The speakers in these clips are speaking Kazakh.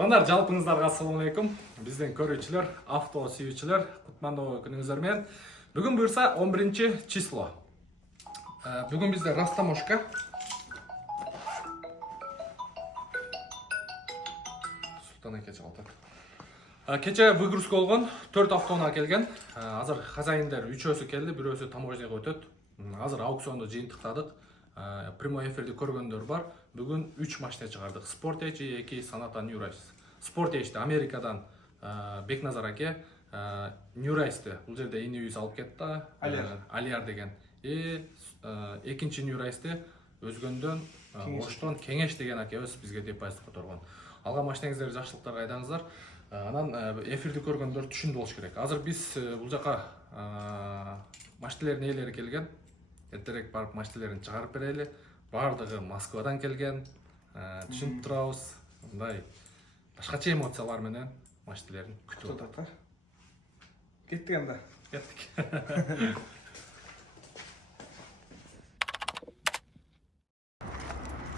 Туугандар, жалпыңыздарга ассаламу алейкум. Биздин көрүүчүлөр, авто сүйүүчүлөр, кутмандуу күнүңүздөр менен. Бүгүн буюрса 11 число. Бүгүн бизде растаможка. Султан эке чыгалтат. Кече выгрузка болгон 4 автоны келген. Азыр хозяиндер 3өөсү келди, бирөөсү таможняга өтөт. Азыр аукционду жыйынтыктадык. Прямой эфирди көргөндөр бар. Бүгүн 3 машина чыгардык. Sportage и 2 Sonata New Race. Sportage'ди Америкадан Бекназар аке, New Race'ди бул жерде инибиз алып кетти, Алияр деген. Экинчи New Race'ди өзгөндөн Оштон Кеңеш деген акебиз бизге депозит которгон. Алган машинаңыздар жакшылыктарга айдаңыздар. Анан эфирди көргөндөр түшүндү болуш керек. Азыр биз бул жака машиналердин ээлери келген. Эртерээк барып машиналерин чыгарып берели. Бардыгы Москвадан келген. Түшүнүп турабыз. Мындай башкача эмоциялар менен машиналерин күтүп атат. Кеттик анда. Кеттик.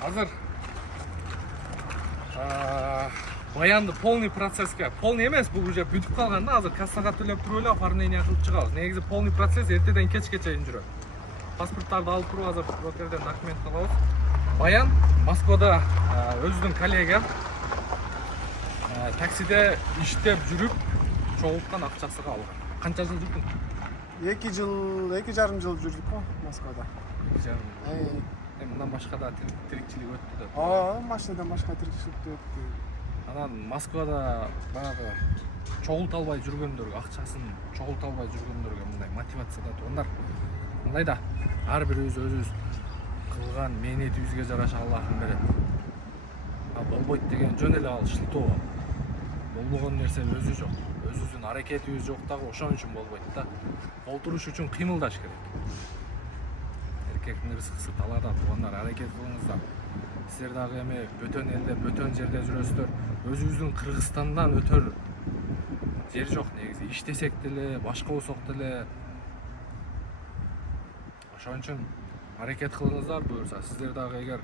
Азыр баянды полный процесске, полный эмес, бул уже бүтүп калган да, азыр кассага төлөп туруп эле оформление кылып чыгабыз. Негизи полный процесс эртеден кечке чейин жүрөт. Паспорттарды алып туруп азыр брокерден документ алабыз. Баян Москвада өзүнүн коллега таксиде иштеп жүрүп чогулткан акчасы калган. Канча жыл жүрдүң? 2 жыл, 2,5 жыл жүрдүк го Москвада. 2,5. Мындан башка да тирикчилик өттү да. Машинадан башка тирикчилик өттү. Анан Москвада баягы чогулта албай жүргөндөргө, акчасын чогулта албай жүргөндөргө мындай мотивация да туугандар. Мындай да ар бирибиз өзүбүз кылган мээнетибизге жараша Аллахым берет. Болбойт деген жөн эле ал шылтоо. Болбогон нерсе өзү жок. Өзүбүздүн аракетибиз жок дагы ошон үчүн болбойт да. Олтуруш үчүн кыймылдаш керек. Эркектин рызкысы талаада, туугандар, аракет кылыңыздар. Силер дагы эми бөтөн элде, бөтөн жерде жүрөсүздөр. Өзүбүздүн Кыргызстандан өтөр жер жок негизи. Иштесек деле, башка болсок деле. Ошон үчүн аракет кылыңыздар, буюрса сиздер дагы эгер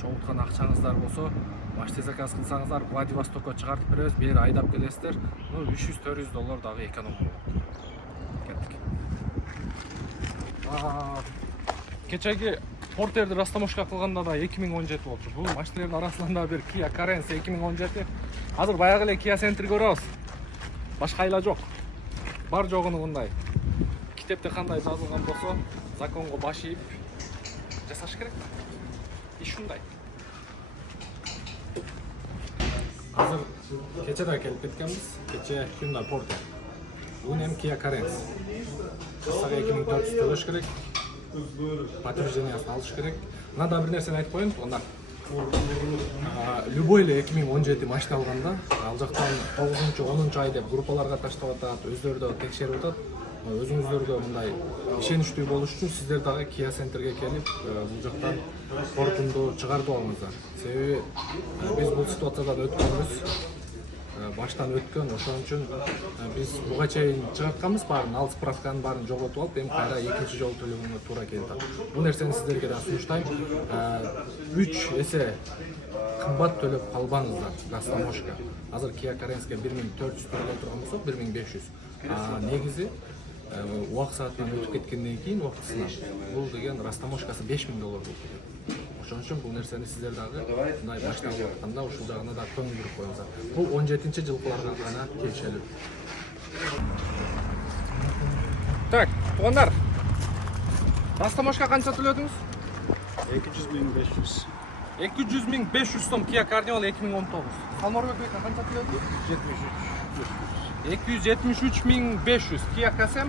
чогулткан акчаңыздар болсо, машина заказ кылсаңыздар, Владивостокко чыгартып беребиз, бери айдап келесиздер. 300-400 доллар дагы эконом болот. Кеттик. Кечеги портерди растаможка кылганда да 2017 болчу. Бул машиналердин арасынан да бир Kia Carens 2017. Азыр баягы эле Kia Center көрөбүз. Башка айла жок. Бар жогуну мындай. Китепте кандай жазылган болсо, законго баш ийип жасаш керек. Иш ушундай. Азыр кече да келип кеткенбиз. Кече Hyundai Porter. Бүгүн эми Kia Carens. Кассага 2400 төлөш керек. Подтверждениясын алыш керек. Мына да бир нерсени айтып коеюн туугандар. Любой эле 2017 машина алганда, ал жактан 9-10 ай деп группаларга таштап атат, өздөрү да текшерип атат. Өзүңүздөргө мындай ишеничтүү болуш үчүн сиздер дагы Kia Centerге келип, бул жактан корутунду чыгартып алыңыздар. Себеби биз бул ситуациядан өткөнбүз. Баштан өткөн, ошон үчүн биз буга чейин чыгартканбыз баарын, ал справканын баарын жоготуп алып, эми кайра экинчи жолу төлөгөнгө туура келип атат. Бул нерсени сиздерге да сунуштайм. 3 эсе кымбат төлөп калбаңыздар растаможка. Азыр Kia Carensке 1400 төлөп турган болсо 1500. Негизи убак саат менен өтүп кеткенден кийин убактысынан бул деген растаможкасы 5000 доллар болуп кетет. Ошон үчүн бул нерсени сиздер дагы мындай машина алып атканда ушул жагына да көңүл буруп коюңуздар. Бул 17-жылкыларга гана тиешелүү. Так, туугандар. Растаможка канча төлөдүңүз? 200.500. 200.500 сом Kia Carnival 2019. Салмарбек бека канча төлөдү? 273.500. Kia Kasem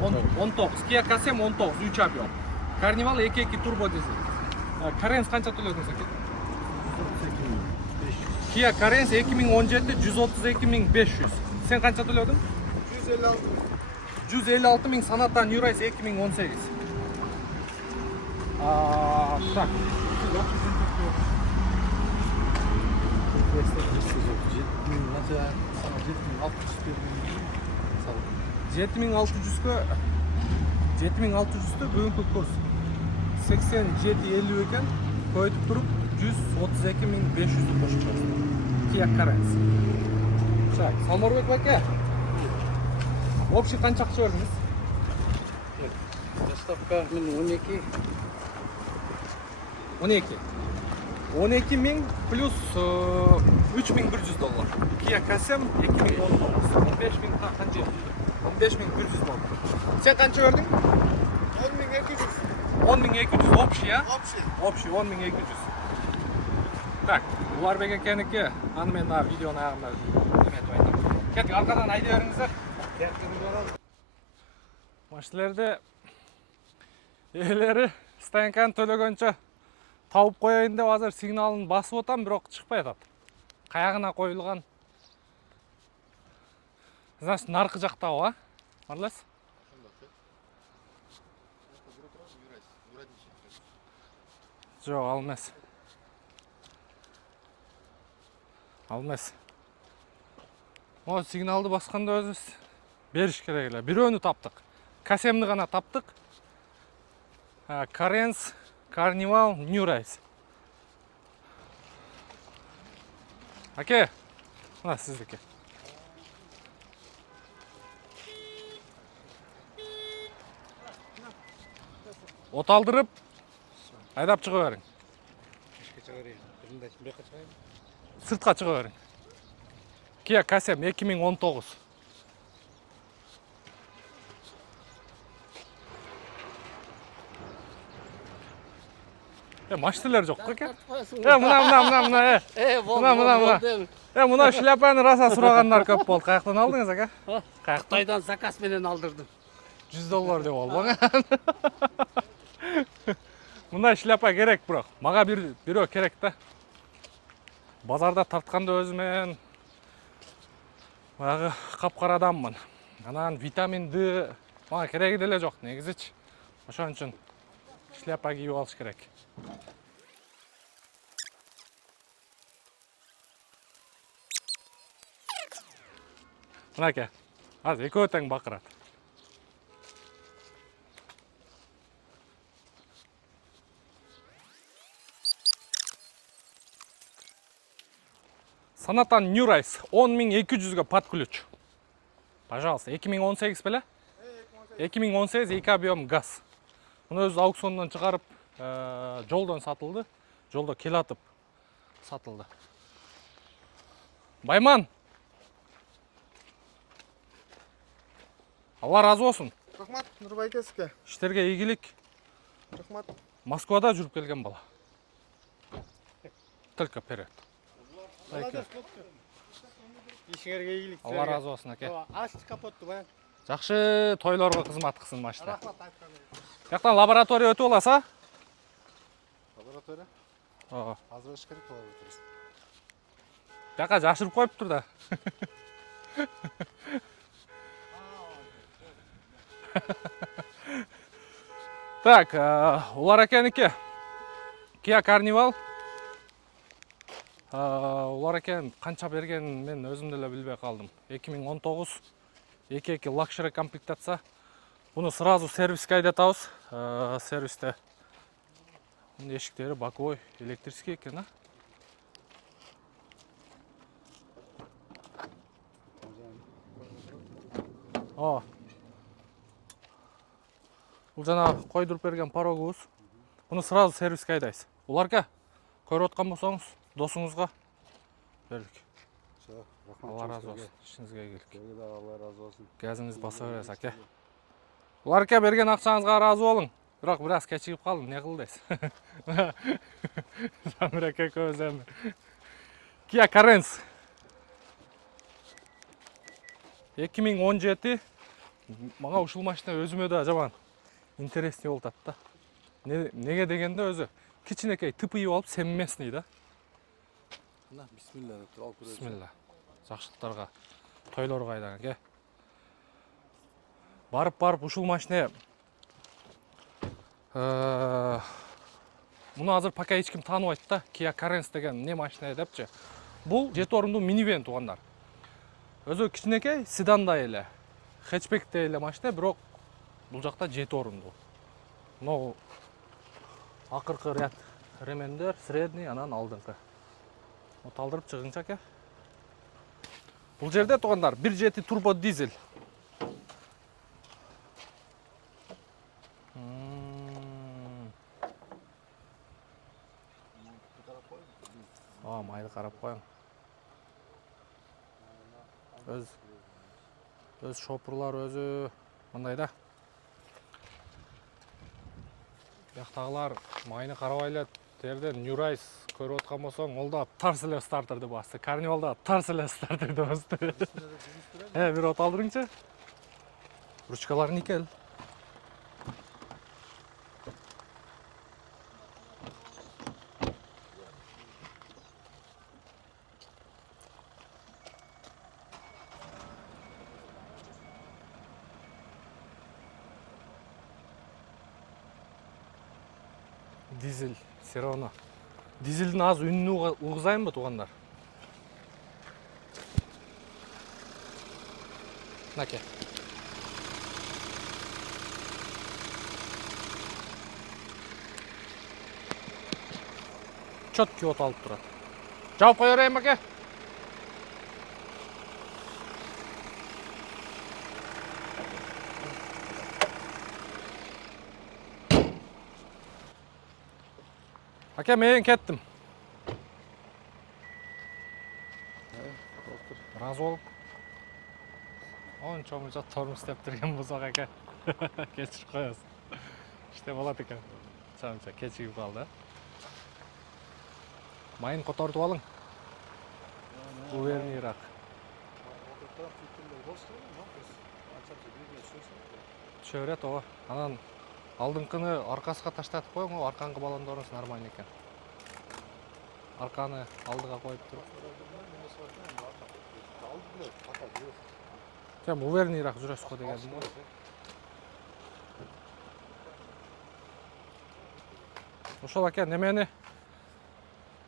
19. Kia Kasem 19, 3 объем. Carnival 2.2 турбо дизель. Carens канча төлөдүңүз экен? 132.500. Kia Carens 2017 132.500. Сен канча төлөдүң? 156.000 Sonata New Race 2018. Так. Жетимиң 7600 бүгүнкү курс 87.50 экен, көйтүп туруп 132.500 кошуп коюңуздар. Kia Carens. Так, Салморбек ака. Общий қанша ақша бердіңіз? Доставка мен 12. 12. 12 мың плюс $3,100. Kia Kasem 2019. 15 мың қанша? 15 мың $100. Сен қанша бердің? 10.200. 10.200 общий, а? Общий. Общий 10.200. Так, Уларбек екенікі. Анымен видеоны ағымда неметіп айтам. Кеттік, арқадан айда беріңіздер. Машинелерді иелері стоянканы төлегенше тауып қояйын деп азыр сигналын басып отам, бирок шықпай атат. Қаяғына қойылған. Значит, нарқы жақта о, а? Марлес? Жоқ, алмас. Алмас. О, сигналды басқанда өзіміз беріш керек еле. Бирөөнү таптық. Касемді ғана таптық. Каренс, Карнивал, Нью-Райс. Аке, мына сіздікі. Оталдырып, айдап шыға берің. Сыртқа шыға берің. Kia Kasem 2019. Машинелер жоқ қой ке? Мына шляпаны раса сұрағандар көп болды. Қаяқтан алдыңыз ака? Қытайдан заказ менен алдырдым. $100 деп ол баңа. Мына шляпа керек бұрақ. Маға бирөө керек та. Базарда тартқанды өзімен Мағы қап-қара адаммын. Анан витамин D мага кереги деле жок, негизичи. Ошон үчүн шляпа кийип алыш керек. Мынаке, азыр экөө тең бакырат. Санатан Нью-Райс 10.200-га под ключ. Пожалуйста, 2018 беле? 2018 2 объем газ. Муну өз аукциондан чыгарып, жолдон сатылды. Жолдо келатып сатылды. Байман. Алла разы болсун. Рахмат, Нурбайке сізге. Иштерге ийгилик. Рахмат. Москвада жүрүп келген бала. Только вперед. Ишіңерге ийгилик. Алла разы болсун аке. Аш капотту баян. Жакшы тойлорго кызмат кылсын машина. Рахмат айткан. Жактан лаборатория өтүп аласа? Лаборатория? Ооба. Азыр иш керек лаборатория. Жака жашырып коюптур да. Так, улар экеники. Kia Carnival. Улар экен канча бергенин мен өзүм деле билбей калдым. 2019 2 лакшери комплектация. Буну сразу сервиске айдатабыз. Сервисте эшиктери боковой электрический экен, а? О. Бул жана койдуруп берген порогубуз. Буну сразу сервиске айдайсыз. Уларга көрүп аткан болсоңуз, досуңузга бердик. Алла разы болсун. Ишиңизге ийгилик. Алла разы болсун. Газыңыз баса бересиз, аке. Уларга берген акчаңызга разы болуң. Бирок бир аз кечигип калдым, не кылдайсыз? Самир аке көзөм. Kia Carens 2017. Мага ушул машина өзүмө да жаман интересный болуп атат да. Неге дегенде өзү кичинекей тыпыйып алып семмесный да. Мына бисмилла деп туруп алып көрөбүз. Бисмилла. Жакшылыктарга, тойлорго айдаган аке. Барып ушул машина муну азыр пока эч ким тааныбайт да. Kia Carens деген эмне машина депчи. Бул 7 орунду минивэн туугандар. Өзү кичинекей седандай эле, хэтчбектей эле машина, бирок бул жакта 7 орунду. Могу акыркы ряд ремендер, средний, анан алдыңкы. Оталдырып чыгыңчы аке. Бұл жерде туғандар 1.7 турбо дизель. Майды қарап қойың. Өз шопырлар өзі мындай да. Яқтағылар майны қарабайлы терден Ньюрайс көріп отқан болсаң, ол да тарс эле стартерді басты. Карнивалда тарс эле стартерді басты. Bir от алдырыңчы. Ручкалар никел. Дизель, Серона. Дизельдің аз үнін ұғызайын ба туғандар? Наке. Чөткі от алып тұрады. Жауып қойырайын баке? Aka, мен кеттім. Разы болып. Онша тормоз істеп тұрген болсақ, ака. Кешіріп қоясың. Іште болады екен. Сонша кешігіп қалды. Майын қотартып алың. Уверенныйрақ. Түше береді оға. Анан алдыңқыны арқасыға таштатып қойың, о арқаңғы балонды орынсы нормально екен. Арқаны алдыға қойып тұр. Сен уверенныйрақ жүресіз қой дегенім ғой. Ошол екен, немені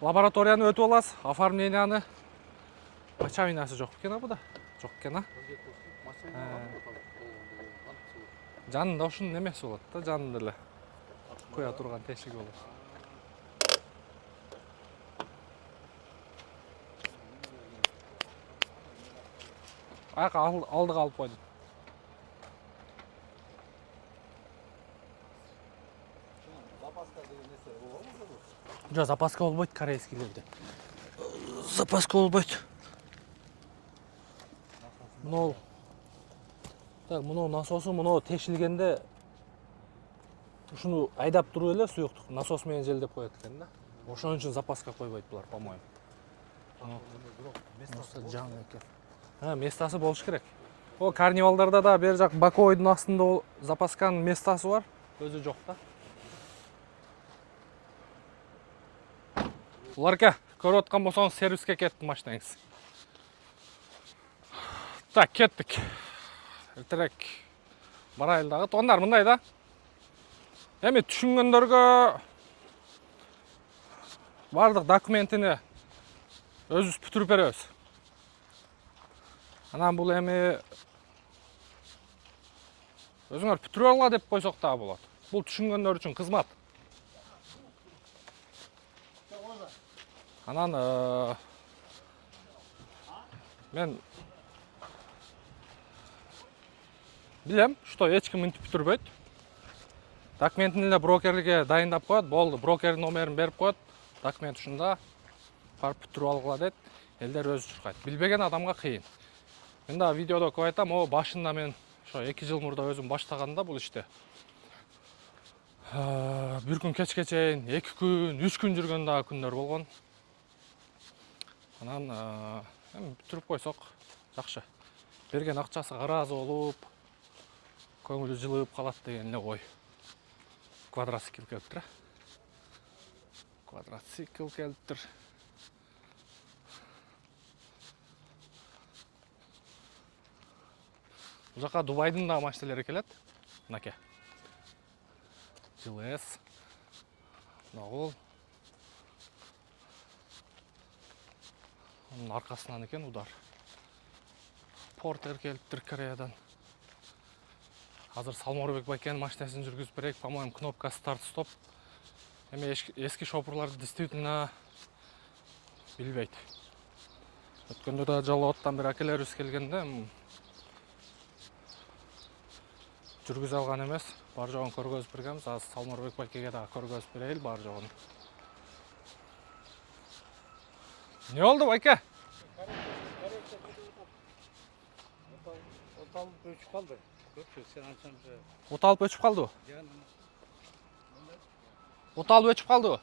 лабораторияны өтіп аласыз, оформленияны. Мочавинасы жоқ екен, бұда? Жоқ екен, Жанында ошын немесі болады да, жанында эле қоя тұрған тешігі болады. Аяққа алдыға алып қойдым. Жоқ, запаска болбойды корейскилерде. Запаска болбойды. Мұны насосы, мұны тешілгенде ушуну айдап тұру эле суюктук насос менен желдеп коет экен да. Ошон үчүн запаска койбойт булар, по-моему. Жан экен. Местасы болуш керек. О карнивалдарда да бер жак боковойдун астында запасканын местасы бар, өзү жок да. Уларка, көрүп аткан болсоңуз сервиске кетти машинаңыз. Так, кеттик. Эртерээк барайлы дагы. Тондар мындай да. Эми түшүнгөндөргө бардык документини өзүбүз бүтүрүп беребиз. Анан бул эми өзүңөр бүтүрүп алгыла деп койсок да болот. Бул түшүнгөндөр үчүн кызмат. Анан мен билем, что эч ким мынтип бүтүрбөйт. Документин эле брокерге дайындап коет, болду, брокер номерин берип коет. Документ ушунда барып бүтүрүп алгыла дейт. Элдер өзү чуркайт. Билбеген адамга кыйын. Мен да видеодо көп айтам, о башында мен ошо 2 жыл мурда өзүм баштаганда бул иште. Бир күн кечке чейин, 2 күн, 3 күн жүргөн дагы күндөр болгон. Анан бүтүрүп койсок жакшы. Берген акчасыга ыраазы болуп, көңүлү жылып калат деген эле ой. Квадроцикл келиптир. Квадроцикл келиптир. Бул жака Дубайдын да машиналары келет. Мынаке. GLS. Нагыл. Onun arkasından eken udar. Porter келиптир Кореядан. Азыр Салморбек байкен машинасын жүргүзүп берейик. По-моему, кнопка старт-стоп. Эми эски шопурларды действительно билбейт. Өткөндө да жалооттан бир акелерибиз келгенде жүргүзө алган эмес. Бар жогун көргөзүп бергенбиз. Азыр Салморбек байкеге дагы көргөзүп берейли бар жогун. Не болду байке? Оталып өчүп калды. Көпчү сен ансам Оталып өчүп калдыбы? Оталып өчүп калдыбы?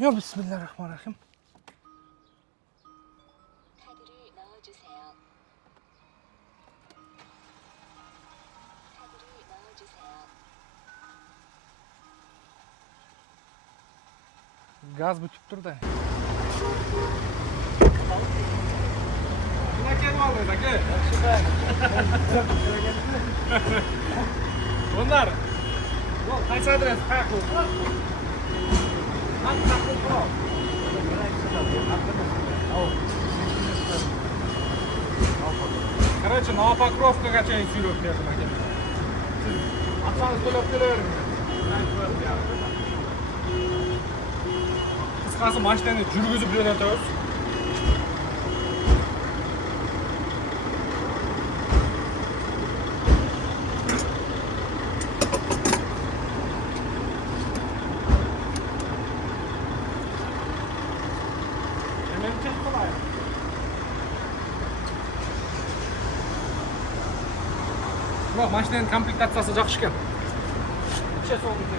야, 비스밀라흐마니르라힘. 카드를 넣어주세요. 카드를 넣어주세요. Gaz бүтүп тур да. Кина келип алдыңыз, аке? Onlar. Бұл қайсы адрес? Короче, Новопокровкаға чейин сүйрөп бердим аке. Сиз акчаңызды төлөп келе бериңиз. Кыскасы машинаны жүргүзүп үйрөтөбүз. Машинаның комплектациясы жақсы екен. Вообще сол кезде.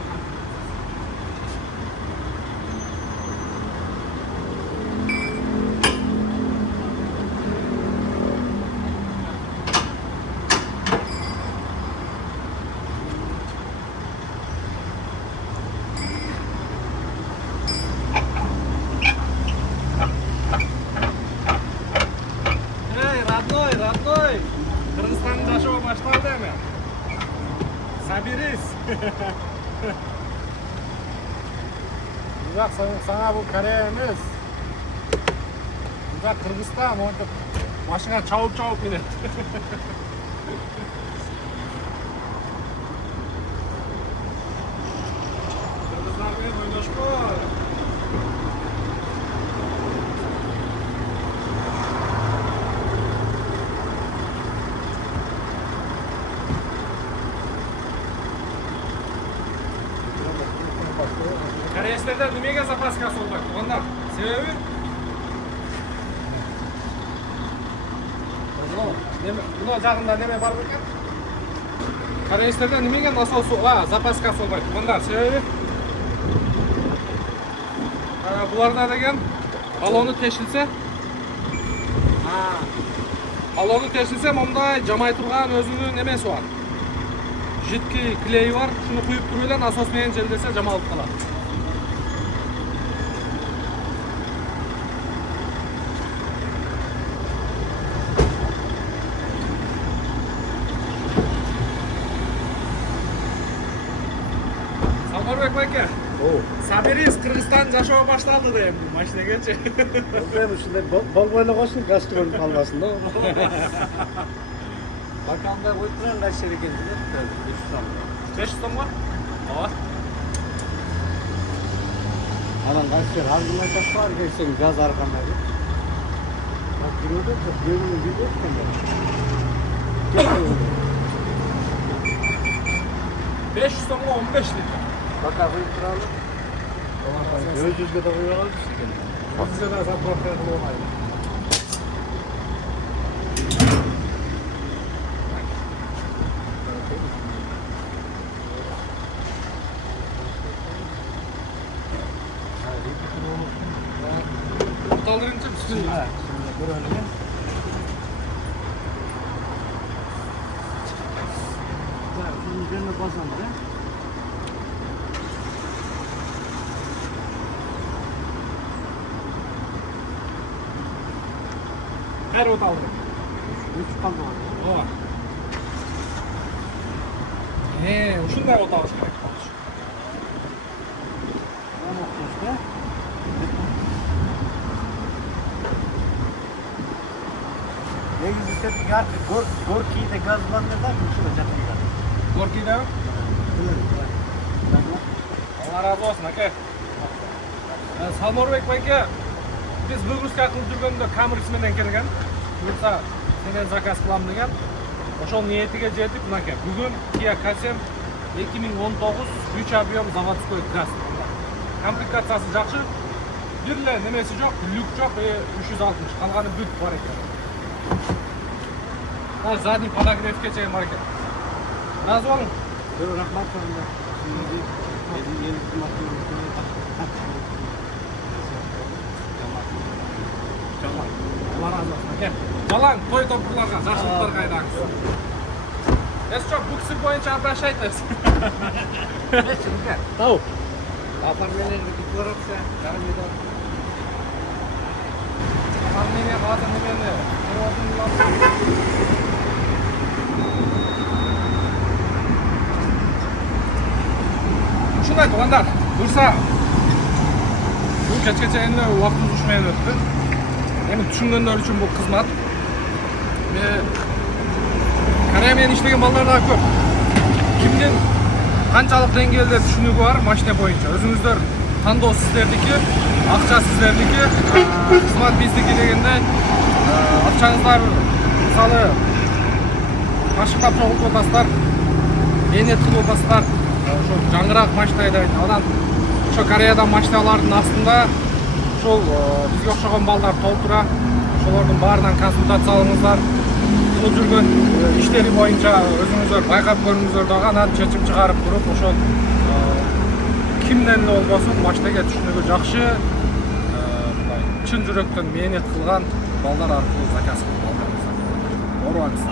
Родной! Кыргызстандын жашоо башталды эми. Соберись. Бак сага бул Корея эмес. Бак Кыргызстан, монтип машина чабып менет. Кыргыздар менен ойношпо. Кореецтердер немеге запаска солбайт? Onlar себеби мына жагында неме бар бекен? Кореецтердер немеге насос запаска солбайт? Onlar себеби буларда деген балону тешилсе, мондай жамай турган өзүнүн немеси бар. Жидкий клей бар, шуну куюп туруп эле насос менен желдесе жамалып калат. Салморбек байке. Соберись, Кыргызстан жашоо башталды дейм машинегечи. Мен ушундай болбой эле койсун, газ түгөнүп калбасын да. Бакалда коюп турган нерсе экен да. 500 сомго? Ооба. Анан газчы алдына таштар келсең газ арканда. Так бирөөдө бирөөнү билет кандай. 500 сомго 15 литр. Бака коюп туралы. Өзүбүзгө да коюп алабыз экен. Бизде да заправка кылып алайын. Kaldırınca üstüne. Ha, şimdi böyle. Так, şimdi üzerine basalım da. Her ot aldı. 3 kaldı var. Ova. Ушундай ot alış керек. Ne yapacağız? Негизи сен яркий горкийде газ бар да, ушуга жаткан. Gorkiy'dami? Allah razı olsun aka. Salmorbek aka, biz выгрузка qilib turganda Camry mendan kirgan. Buyursa, sendan zakaz qilaman degan. O'shol niyatiga yetib, aka. Bugun Kia K7 2019 3 объем заводской gaz. Komplektatsiyasi yaxshi. Birla nimasi yo'q, lyuk yo'q, 360. Qolgani büt bor ekan. Ha, задний подогревgacha bor ekan. Razı olun. Rahmat sonunda. Allah razı olsun aka. Jalan to'y to'plarga, yaxshiliklarga aytamiz. Eschoq, bu kishi bo'yicha обращайтесь. Тау. Оформление декларация, кармида. Оформление qiladi nimani? Shunday tuğanlar, buyursa bu kechgacha endi vaqtimiz ushmay o'tdi. Endi tushunganlar uchun bu xizmat. Qarayam men ishlagan bolalardan ko'p. Kimning qanchalik dengelde tushunigi bor mashina bo'yicha. O'zingizlar tanlov sizlarniki, aqcha sizlarniki, xizmat bizniki deganda aqchangizlar misoli qashqab cho'g'ib o'tasizlar, mehnat qilib o'tasizlar. Shu жаңырақ mashina haydaydi. Odan shu Koreyadan mashinalarning ostida shu bizga o'xshagan bolalar to'ltira. Shularning baridan konsultatsiya olingizlar. Qilib жүрген ishlari bo'yicha o'zingizlar bayqab ko'ringizlar degan chechim chiqarib turib, o'sha kimdan da bo'lsin mashinaga tushunigi yaxshi, chin yurakdan mehnat qilgan bolalar orqali zakaz qilib olganmiz. O'rvangiz.